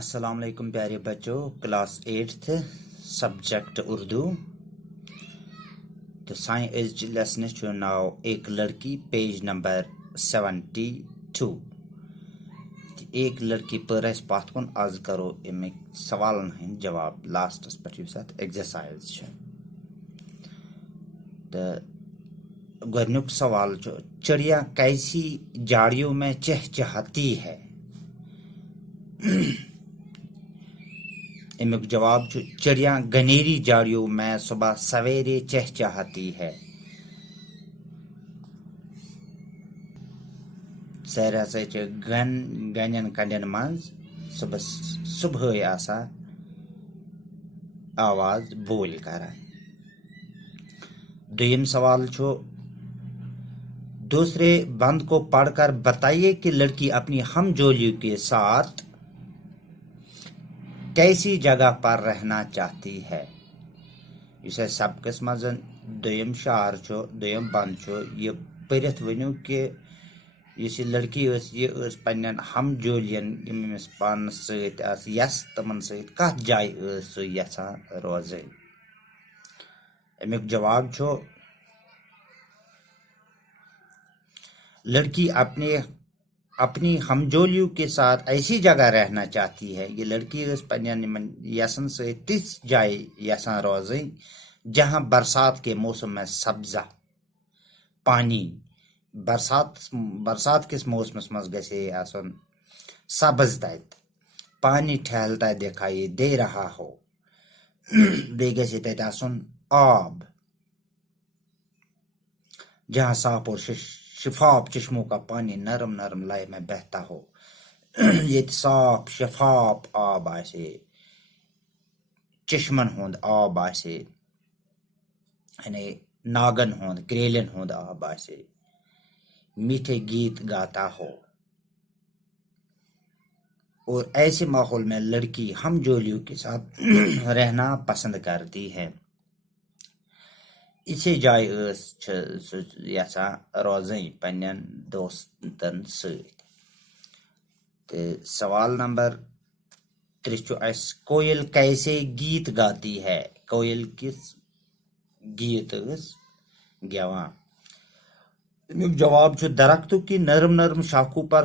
السلام علیکم پیارے بچوں، کلاس 8 سبجیکٹ اردو تو سائن از لیسن چھُ ناو ایک لڑکی پیج نمبر 72 ایک لڑکی پٔر اَسہِ پتھ کُن آز کرو امیک سوالن ہٕنٛدۍ جواب لاسٹس پٮ۪ٹھ یُس اتھ ایگزرسائز چھُ تہٕ گۄڈنیُک سوال چھُ چڑیا کیسی جاڑیوں میں چہچہاتی ہے امیک جواب چھُ چڑیا گھنیری جاڑیوں میں صبح سویرے چہچہاتی ہے سیر ہسا چھِ گنٮ۪ن کنڈٮ۪ن منٛز صبحٲے آسان آواز بول کران دوٚیِم سوال چھُ دوسرے بند کو پڑھ کر بتائیے کہ لڑکی اپنی ہم جولیوں کے ساتھ کیسی جگہ پر رہنا چاہتی ہے یُس اَسہِ سبقس منٛز دوٚیِم شعر چھُ دوٚیِم بند چھُ یہِ پٔرِتھ ؤنِو کہِ یُس یہِ لڑکی ٲس یہِ ٲس پننٮ۪ن ہم جولین یِم أمِس پانس سۭتۍ آسہٕ یس تِمن سۭتۍ کتھ جایہِ ٲس سُہ یژھان روزٕنۍ امیُک جواب چھُ لڑکی اپنی ہمجولیوں کے ساتھ ایسی جگہ رہنا چاہتی ہے یہ لڑکی ٲس پننٮ۪ن یسن سۭتۍ تِژھ جایہِ یژھان روزٕنۍ جہاں برسات کے موسم میں سبزہ پانی برسات کس موسمس منٛز گژھِ آسُن سبز تتہِ پانی ٹھہلتا دکھائی دے رہا ہو بیٚیہِ گژھِ تتہِ آسُن آب جہاں صاف اور شفاف چشموں کا پانی نرم نرم لائے میں بہتا ہو ییٚتہِ صاف شفاف آب آسہِ چشمن ہُنٛد آب آسہِ یعنی ناگن ہُنٛد کریلن ہُنٛد آب آسہِ میٹھے گیت گاتا ہو اور ایسے ماحول میں لڑکی ہم جولیوں کے ساتھ رہنا پسند کرتی ہے اِژھے جایہِ چھِ سُہ یژھان روزٕنۍ پننٮ۪ن دوستن سۭتۍ تہٕ سوال نمبر 3 چھُ اَسہِ کویل کیسے گیت گاتی ہے کویل کِس گیت ٲس گیوان امیُک جواب چھُ درختوں کی نرم نرم شاخوں پر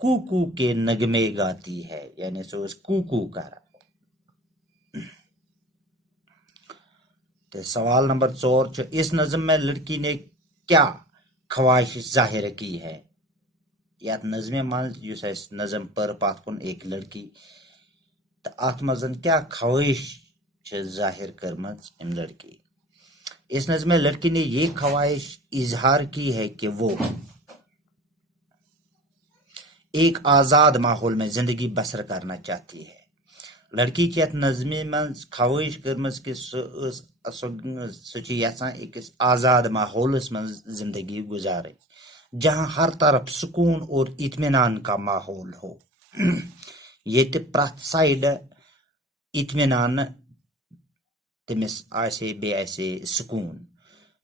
کوکو کے نغمے گاتی ہے یعنی سُہ ٲس کوکو کران تو سوال نمبر 4 چھُ اس نظم میں لڑکی نے کیا خواہش ظاہر کی ہے یتھ نظمہِ منٛز یُس اَسہِ نظم پٔر پتھ کُن ایک لڑکی تہٕ اتھ منٛز کیٛاہ خواہش چھِ ظٲہر کٔرمٕژ أمۍ لڑکی اس نظم میں لڑکی نے یہ خواہش اظہار کی ہے کہ وہ ایک آزاد ماحول میں زندگی بسر کرنا چاہتی ہے لڑکی چھِ یتھ نظمہِ منٛز خواہش کٔرمٕژ کہ سُہ چھِ یژھان أکِس آزاد ماحولس منٛز زندگی گزارٕنۍ جہاں ہر طرف سکون اور اطمینان کا ماحول ہو ییٚتہِ پرٛٮ۪تھ سایڈٕ اطمینان تٔمِس آسہِ بیٚیہِ آسہِ سکوٗن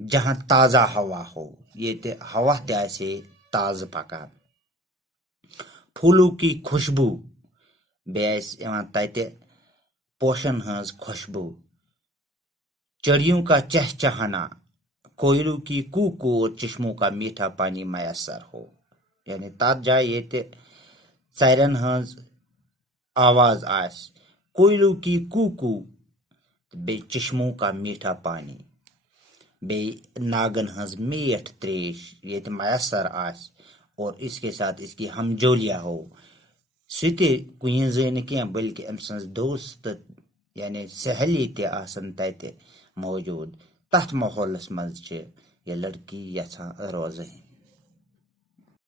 جہاں تازہ ہوا ہو ییٚتہِ ہوا تہِ آسہِ تازٕ پکان پھوٗلوں کی خوشبو بیٚیہِ آسہِ یِوان تتہِ پوشن ہٕنٛز خوشبو چڑیوں کا چہچہانا کوئلوں کی کوکو اور چشموں کا میٹھا پانی میسر ہو یعنی تتھ جایہِ ییٚتہِ ژرٮ۪ن ہٕنٛز آواز آسہِ کوئلوں کی کوکو بیٚیہِ چشموں کا میٹھا پانی بیٚیہِ ناگن ہٕنٛز میٖٹھ تریش ییٚتہِ میسر آسہِ اور اس کے ساتھ اس کی ہم جولیا ہو سُہ تہِ کُنی زٔنۍ نہٕ کینٛہہ بلکہِ أمۍ سٕنٛز دوست یعنی سہیلی تہِ آسن تتہِ موجوٗد تتھ ماحولس منٛز چھِ یہِ لڑکی یژھان روزٕنۍ